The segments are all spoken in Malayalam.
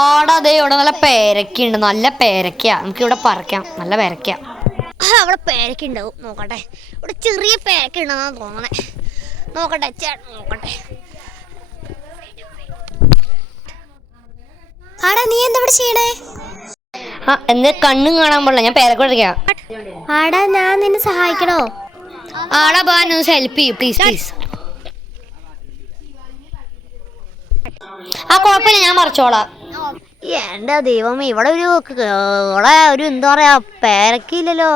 ആടാ അതെ ഇവിടെ നല്ല പേരക്കുണ്ട്. നല്ല പേരക്കയാ. നമുക്ക് ഇവിടെ പറിക്കാം. നല്ല പേരക്കയാ. അവിടെ പേരക്ക ഉണ്ടാവും. നോക്കട്ടെ. ഇവിടെ ചെറിയ പേരക്ക ഉണ്ടെന്നാണ് തോന്നണേ. നോക്കട്ടെ ചേട്ടൻ നോക്കട്ടെ. ആടാ നീ എന്താ ഇവിടെ ചെയ്യണേ? എന്ത് കണ്ണും കാണാൻ പാടില്ല. ഞാൻ പേരക്കൊണ്ടിരിക്കാം. ആടാ ഞാൻ നിന്നെ സഹായിക്കണോ? ആടാ ബാ ഹെൽപ്പ് ചെയ്യൂ പ്ലീസ് പ്ലീസ്. കുഴപ്പമില്ല, ഞാൻ മറിച്ചോളാം. എൻ്റെ ദൈവം, ഇവിടെ ഒരു എന്താ പറയാ പേരക്കയില്ലല്ലോ.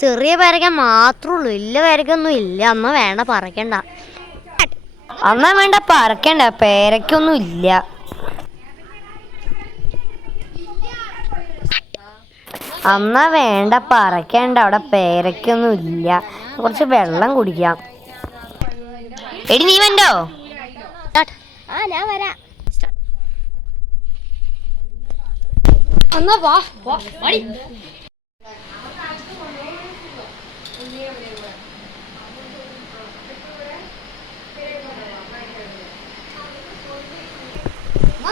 ചെറിയ പേരക്ക മാത്രമേ ഉള്ളൂ. വലിയ പേരക്കൊന്നും ഇല്ല. അമ്മ വേണ്ട പറിക്കണ്ട. അമ്മ വേണ്ട പറിക്കണ്ട, പേരക്കൊന്നും ഇല്ല. അമ്മ വേണ്ട പറിക്കണ്ട, അവിടെ പേരക്കൊന്നും ഇല്ല. കുറച്ച് വെള്ളം കുടിക്കാം. എടി നീ വേണ്ടോ? ഞാൻ വരാം. എന്നാ വാ വാടി.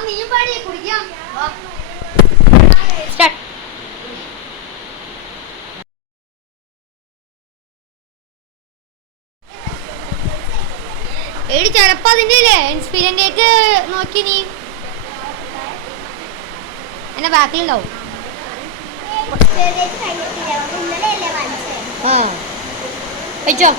നീയും പാടി കുടിക്കാം. എടി ചെലപ്പോ അതിന്റെ ഇൻസ്പിരിയൻ ഡേറ്റ് നോക്കി നീ എന്നെ ബാക്കിലുണ്ടാവും. വെച്ചോ.